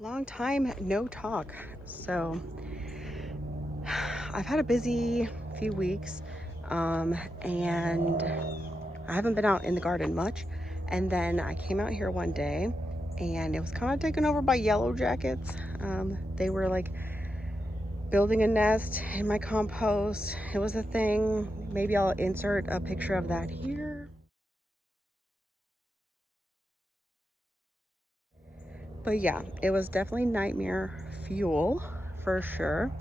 Long time no talk. So I've had a busy few weeks, and I haven't been out in the garden much. And then I came out here one day and it was kind of taken over by yellow jackets. They were like building a nest in my compost. It was a thing. Maybe I'll insert a picture of that here. But yeah, it was definitely nightmare fuel for sure.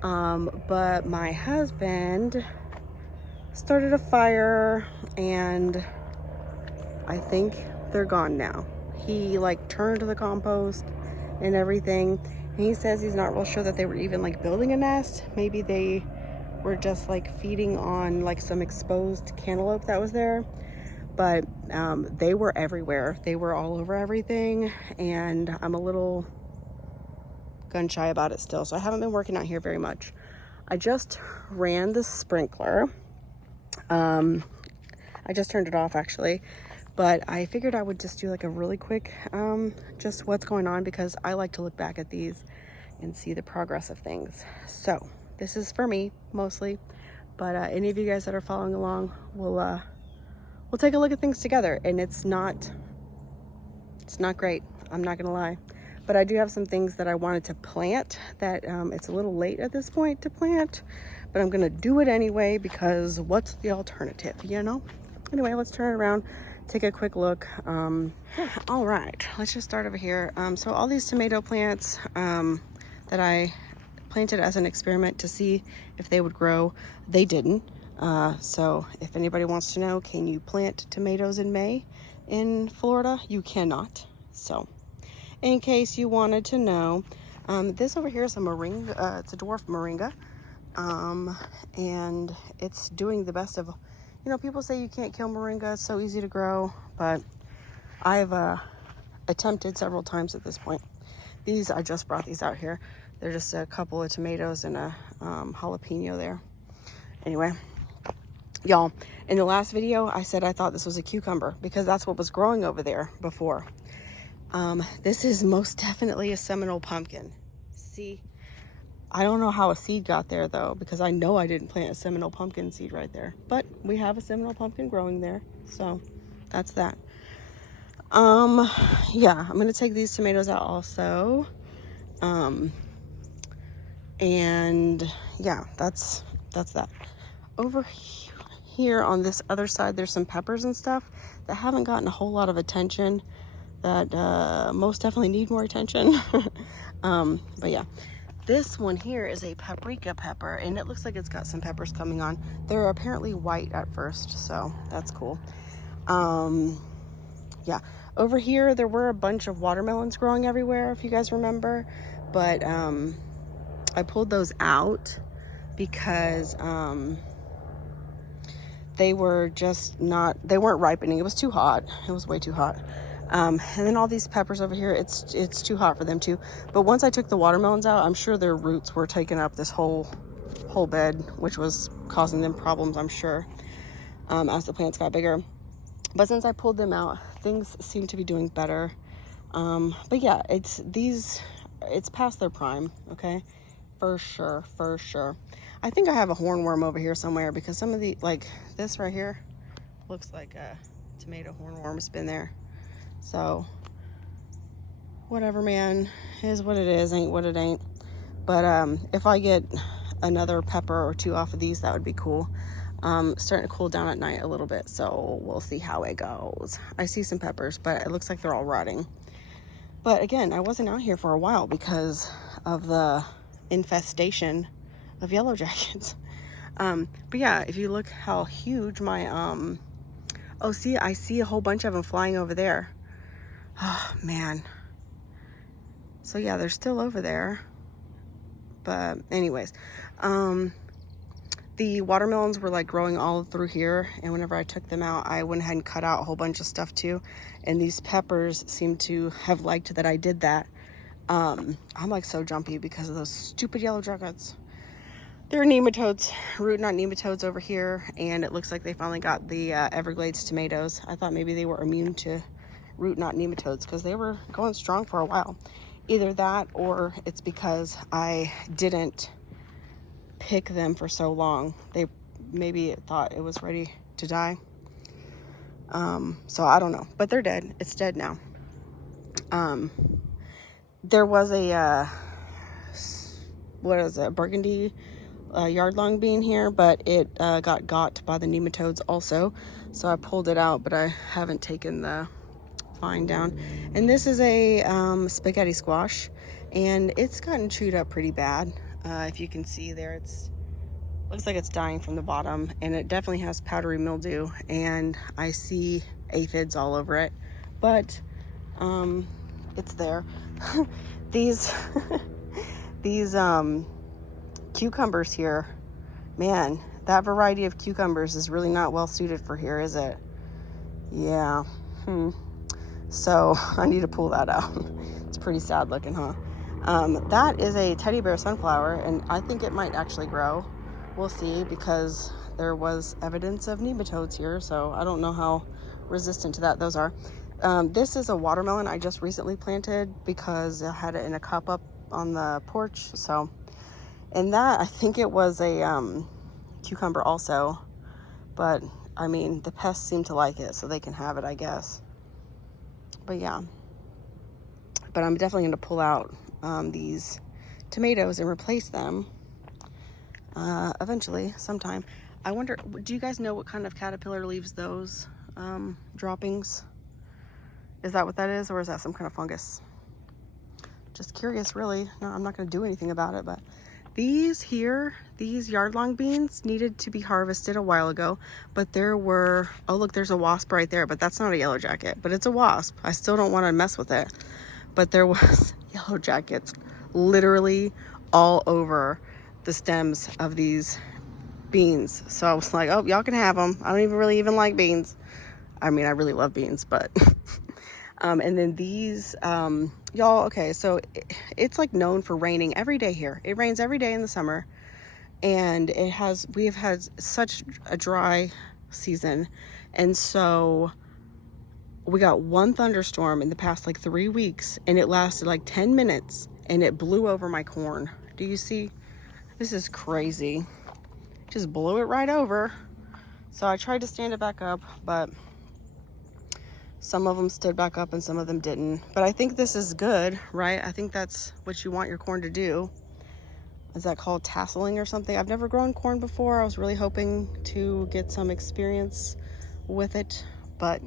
But my husband started a fire and I think they're gone now. He like turned the compost and everything. And he says he's not real sure that they were even like building a nest. Maybe they were just like feeding on like some exposed cantaloupe that was there. But they were everywhere. They were all over everything. And I'm a little gun shy about it still. So I haven't been working out here very much. I just ran the sprinkler. I just turned it off actually, but I figured I would just do like a really quick, just what's going on, because I like to look back at these and see the progress of things. So this is for me mostly, but any of you guys that are following along, we'll take a look at things together. And it's not great. I'm not gonna lie, but I do have some things that I wanted to plant that it's a little late at this point to plant, but I'm gonna do it anyway because what's the alternative, you know? Anyway, let's turn it around, take a quick look. All right, let's just start over here. So all these tomato plants that I planted as an experiment to see if they would grow, they didn't. So if anybody wants to know, can you plant tomatoes in May in Florida? You cannot. So in case you wanted to know, this over here is a moringa. It's a dwarf moringa. And it's doing the best of, people say you can't kill moringa. It's so easy to grow, but I've attempted several times at this point. I just brought these out here. They're just a couple of tomatoes and a jalapeno there. Anyway, y'all, in the last video, I said I thought this was a cucumber because that's what was growing over there before. This is most definitely a Seminole pumpkin. See, I don't know how a seed got there though, because I know I didn't plant a Seminole pumpkin seed right there, but we have a Seminole pumpkin growing there. So that's that. Yeah, I'm going to take these tomatoes out also. And yeah, that's that. Over here on this other side, there's some peppers and stuff that haven't gotten a whole lot of attention that most definitely need more attention. But yeah, this one here is a paprika pepper, and it looks like it's got some peppers coming on. They're apparently white at first, so that's cool. Yeah, over here there were a bunch of watermelons growing everywhere, if you guys remember, but I pulled those out because they weren't ripening. It was too hot. It was way too hot. And then all these peppers over here, it's too hot for them too. But once I took the watermelons out, I'm sure their roots were taking up this whole bed, which was causing them problems, I'm sure, as the plants got bigger. But since I pulled them out, things seem to be doing better. But yeah, it's past their prime, okay? For sure. I think I have a hornworm over here somewhere, because some of the, like this right here, looks like a tomato hornworm's been there. So whatever, man, is what it is, ain't what it ain't. But if I get another pepper or two off of these, that would be cool. Starting to cool down at night a little bit, so we'll see how it goes. I see some peppers, but it looks like they're all rotting. But again, I wasn't out here for a while because of the infestation of yellow jackets. But yeah, if you look how huge my I see a whole bunch of them flying over there. Oh man. So yeah, they're still over there. But anyways, the watermelons were like growing all through here, and whenever I took them out, I went ahead and cut out a whole bunch of stuff too. And these peppers seem to have liked that I did that. I'm like so jumpy because of those stupid yellow jackets. They're nematodes, root knot nematodes over here, and it looks like they finally got the Everglades tomatoes. I thought maybe they were immune to root knot nematodes because they were going strong for a while. Either that or it's because I didn't pick them for so long. They maybe thought it was ready to die. So I don't know, but they're dead. It's dead now. There was a what is it, burgundy yard-long bean here, but it got by the nematodes also, so I pulled it out, but I haven't taken the vine down. And this is a spaghetti squash, and it's gotten chewed up pretty bad. If you can see there, it's looks like it's dying from the bottom, and it definitely has powdery mildew, and I see aphids all over it, but it's there. These these cucumbers here, man, that variety of cucumbers is really not well suited for here, is it? Yeah. So I need to pull that out. It's pretty sad looking, huh? That is a teddy bear sunflower, and I think it might actually grow. We'll see, because there was evidence of nematodes here, so I don't know how resistant to that those are. This is a watermelon I just recently planted because I had it in a cup up on the porch. So, and that, I think it was a cucumber also, but I mean, the pests seem to like it, so they can have it, I guess. But yeah, but I'm definitely going to pull out these tomatoes and replace them eventually, sometime. I wonder, do you guys know what kind of caterpillar leaves those droppings? Is that what that is, or is that some kind of fungus? Just curious, really. No, I'm not going to do anything about it, but these here, these yard-long beans needed to be harvested a while ago, but there were, oh look, there's a wasp right there, but that's not a yellow jacket, but it's a wasp. I still don't want to mess with it, but there was yellow jackets literally all over the stems of these beans. So I was like, oh, y'all can have them. I don't even really like beans. I mean, I really love beans, but and then these y'all, okay, so it's like known for raining every day here. It rains every day in the summer, and we have had such a dry season, and so we got one thunderstorm in the past like 3 weeks, and it lasted like 10 minutes, and it blew over my corn. Do you see? This is crazy. Just blew it right over. So I tried to stand it back up, but some of them stood back up and some of them didn't. But I think this is good, right? I think that's what you want your corn to do. Is that called tasseling or something? I've never grown corn before. I was really hoping to get some experience with it, but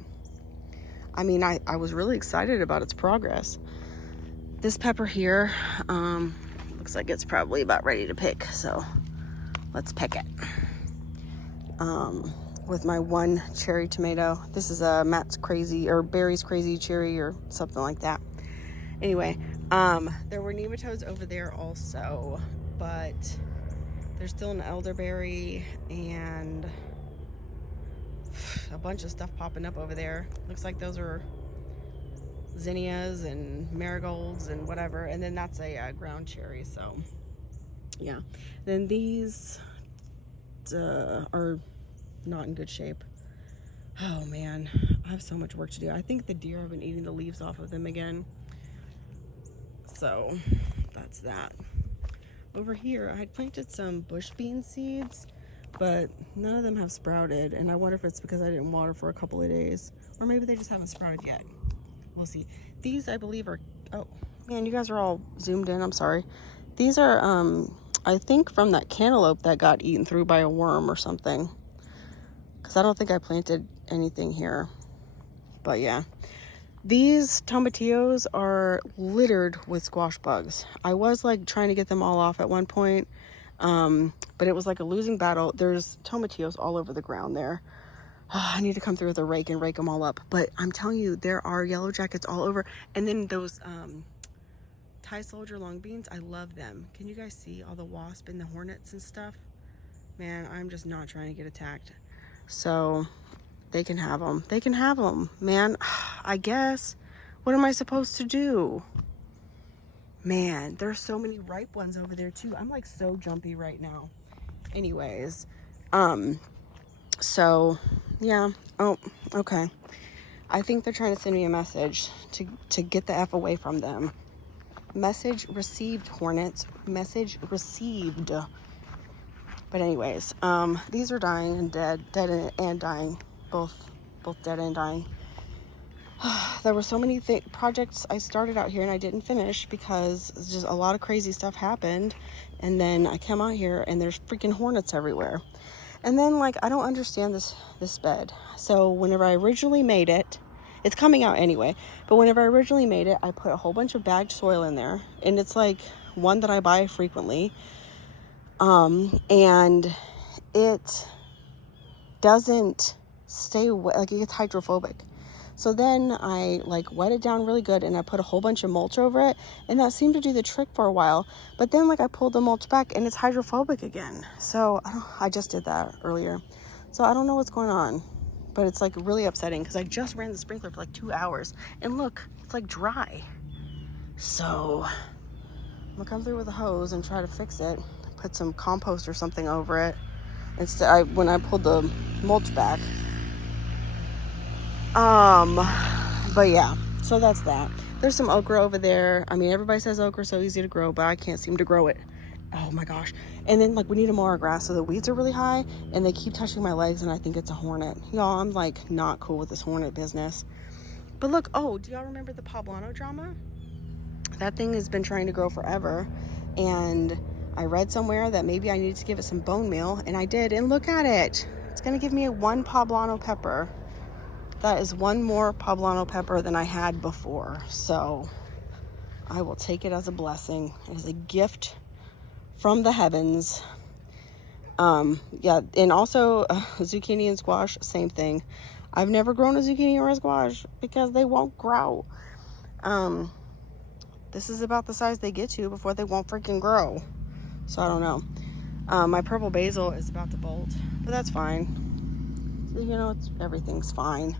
I mean, I was really excited about its progress. This pepper here looks like it's probably about ready to pick, so let's pick it. With my one cherry tomato. This is a Matt's crazy, or Barry's crazy cherry, or something like that. Anyway, there were nematodes over there also, but there's still an elderberry and a bunch of stuff popping up over there. Looks like those are zinnias and marigolds and whatever, and then that's a ground cherry. So yeah, then these are not in good shape. Oh man, I have so much work to do. I think the deer have been eating the leaves off of them again, so that's that. Over here I had planted some bush bean seeds, but none of them have sprouted, and I wonder if it's because I didn't water for a couple of days, or maybe they just haven't sprouted yet. We'll see. These, I believe, are, oh man, you guys are all zoomed in, I'm sorry. These are I think from that cantaloupe that got eaten through by a worm or something, because I don't think I planted anything here. But yeah, these tomatillos are littered with squash bugs. I was like trying to get them all off at one point, but it was like a losing battle. There's tomatillos all over the ground there. I need to come through with a rake and rake them all up. But I'm telling you, there are yellow jackets all over. And then those Thai soldier long beans, I love them. Can you guys see all the wasp and the hornets and stuff? Man, I'm just not trying to get attacked. So they can have them. They can have them, man. I guess. What am I supposed to do? Man, there's so many ripe ones over there too. I'm like so jumpy right now. Anyways, so yeah. Oh, okay. I think they're trying to send me a message to get the F away from them. Message received, hornets. Message received. But anyways, these are dying and dead and dying, both dead and dying. There were so many projects I started out here and I didn't finish because just a lot of crazy stuff happened. And then I come out here and there's freaking hornets everywhere. And then, like, I don't understand this bed. So whenever I originally made it, it's coming out anyway, but whenever I originally made it, I put a whole bunch of bagged soil in there, and it's like one that I buy frequently. And it doesn't stay wet, like it gets hydrophobic. So then I like wet it down really good and I put a whole bunch of mulch over it, and that seemed to do the trick for a while. But then like I pulled the mulch back and it's hydrophobic again. So I just did that earlier. So I don't know what's going on, but it's like really upsetting because I just ran the sprinkler for like 2 hours and look, it's like dry. So I'm gonna come through with a hose and try to fix it, put some compost or something over it. Instead, when I pulled the mulch back. But yeah, so that's that. There's some okra over there. I mean, everybody says okra is so easy to grow, but I can't seem to grow it. Oh my gosh. And then like we need to mow our grass, so the weeds are really high and they keep touching my legs and I think it's a hornet. Y'all, I'm like not cool with this hornet business. But look, oh, do y'all remember the poblano drama? That thing has been trying to grow forever, and I read somewhere that maybe I needed to give it some bone meal, and I did, and look at it. It's gonna give me one poblano pepper. That is one more poblano pepper than I had before. So I will take it as a blessing. It is a gift from the heavens. Yeah, and also zucchini and squash, same thing. I've never grown a zucchini or a squash because they won't grow. This is about the size they get to before they won't freaking grow. So I don't know. My purple basil is about to bolt, but that's fine. So, you know, everything's fine.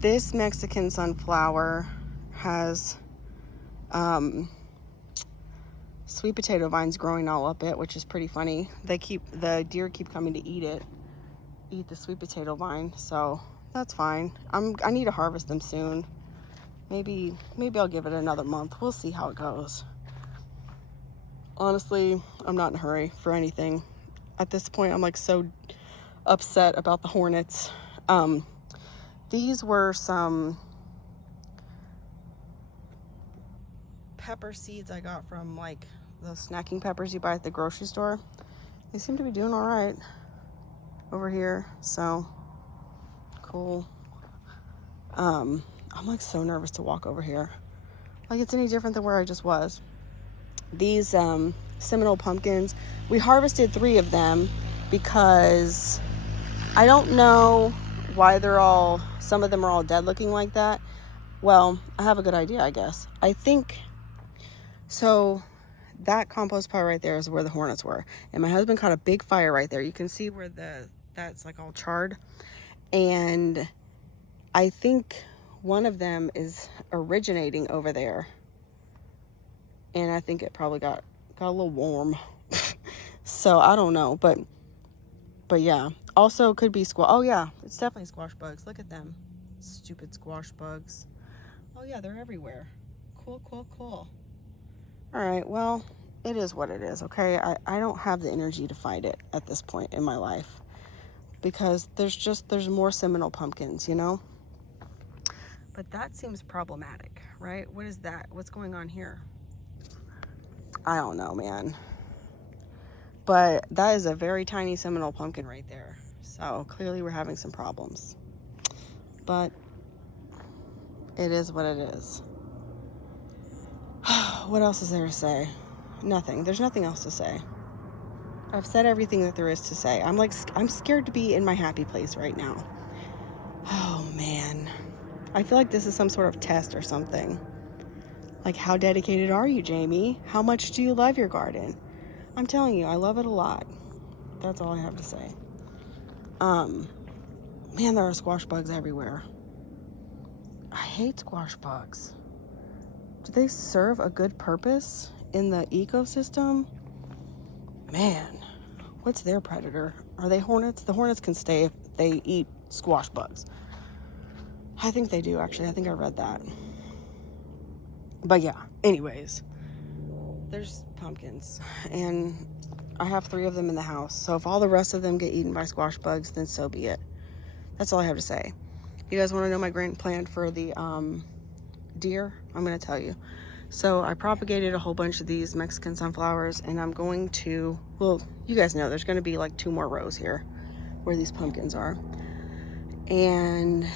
This Mexican sunflower has sweet potato vines growing all up it, which is pretty funny. The deer keep coming to eat the sweet potato vine, so that's fine. I need to harvest them soon. Maybe I'll give it another month. We'll see how it goes. Honestly, I'm not in a hurry for anything. At this point, I'm like so upset about the hornets. These were some pepper seeds I got from like those snacking peppers you buy at the grocery store. They seem to be doing all right over here, so cool. I'm like so nervous to walk over here. Like it's any different than where I just was. These Seminole pumpkins, we harvested 3 of them because I don't know why some of them are all dead looking like that. Well, I have a good idea, I guess. I think, so that compost pile right there is where the hornets were. And my husband caught a big fire right there. You can see where that's like all charred. And I think one of them is originating over there. And I think it probably got a little warm. So I don't know, but yeah. Also could be oh yeah, it's definitely squash bugs. Look at them. Stupid squash bugs. Oh yeah, they're everywhere. Cool. All right, well, it is what it is, okay? I don't have the energy to fight it at this point in my life because there's more Seminole pumpkins, you know? But that seems problematic, right? What is that? What's going on here? I don't know, man. But that is a very tiny Seminole pumpkin right there. So clearly we're having some problems. But it is what it is. What else is there to say? Nothing. There's nothing else to say. I've said everything that there is to say. I'm scared to be in my happy place right now. Oh, man. I feel like this is some sort of test or something. Like, how dedicated are you, Jamie? How much do you love your garden? I'm telling you, I love it a lot. That's all I have to say. Man, there are squash bugs everywhere. I hate squash bugs. Do they serve a good purpose in the ecosystem? Man, what's their predator? Are they hornets? The hornets can stay if they eat squash bugs. I think they do, actually. I think I read that. But yeah, anyways, there's pumpkins, and I have 3 of them in the house. So if all the rest of them get eaten by squash bugs, then so be it. That's all I have to say. You guys want to know my grand plan for the deer? I'm going to tell you. So I propagated a whole bunch of these Mexican sunflowers, and I'm going to, well, you guys know there's going to be like 2 more rows here where these pumpkins are. And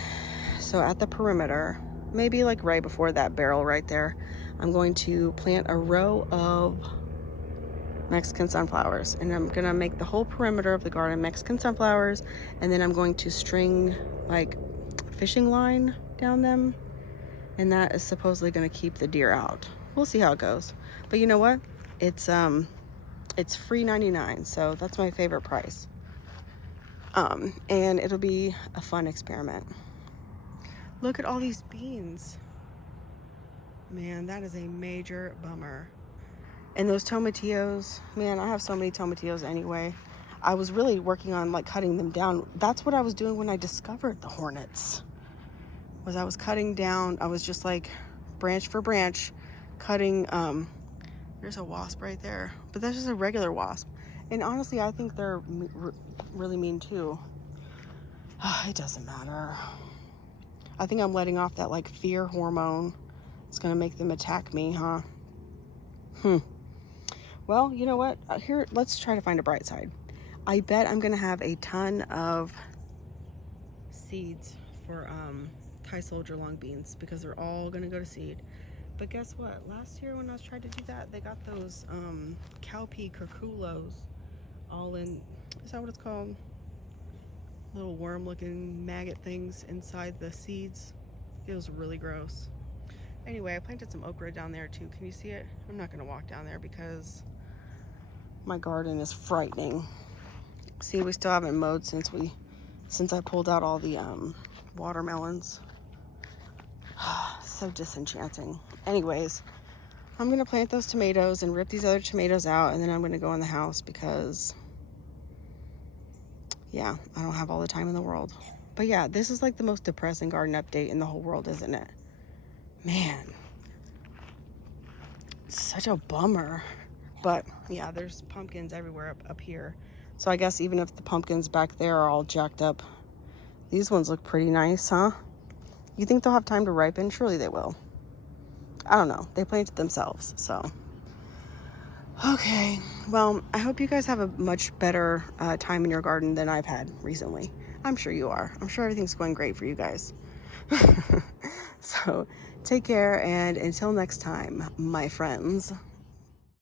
so at the perimeter, maybe like right before that barrel right there, I'm going to plant a row of Mexican sunflowers, and I'm gonna make the whole perimeter of the garden Mexican sunflowers, and then I'm going to string like fishing line down them, and that is supposedly going to keep the deer out. We'll see how it goes. But you know what? It's free 99, so that's my favorite price. And it'll be a fun experiment. Look at all these beans. Man, that is a major bummer. And those tomatillos, man, I have so many tomatillos anyway. I was really working on like cutting them down. That's what I was doing when I discovered the hornets. Was I was cutting down, I was just like branch for branch cutting. There's a wasp right there, but that's just a regular wasp. And honestly, I think they're really mean too. It doesn't matter. I think I'm letting off that like fear hormone. It's gonna make them attack me, huh? Well, you know what? Here, let's try to find a bright side. I bet I'm gonna have a ton of seeds for Thai soldier long beans, because they're all gonna go to seed. But guess what? Last year when I was trying to do that, they got those cowpea curculos all in, is that what it's called? Little worm looking maggot things inside the seeds. It was really gross. Anyway, I planted some okra down there too. Can you see it? I'm not gonna walk down there because my garden is frightening. See, we still haven't mowed since I pulled out all the watermelons. So disenchanting. Anyways, I'm gonna plant those tomatoes and rip these other tomatoes out, and then I'm gonna go in the house because, yeah, I don't have all the time in the world. But yeah, this is like the most depressing garden update in the whole world, isn't it? Man, it's such a bummer. But yeah, there's pumpkins everywhere up here. So I guess even if the pumpkins back there are all jacked up, these ones look pretty nice, huh? You think they'll have time to ripen? Surely they will. I don't know. They planted themselves, so. Okay, well, I hope you guys have a much better time in your garden than I've had recently. I'm sure you are. I'm sure everything's going great for you guys. So take care, and until next time, my friends.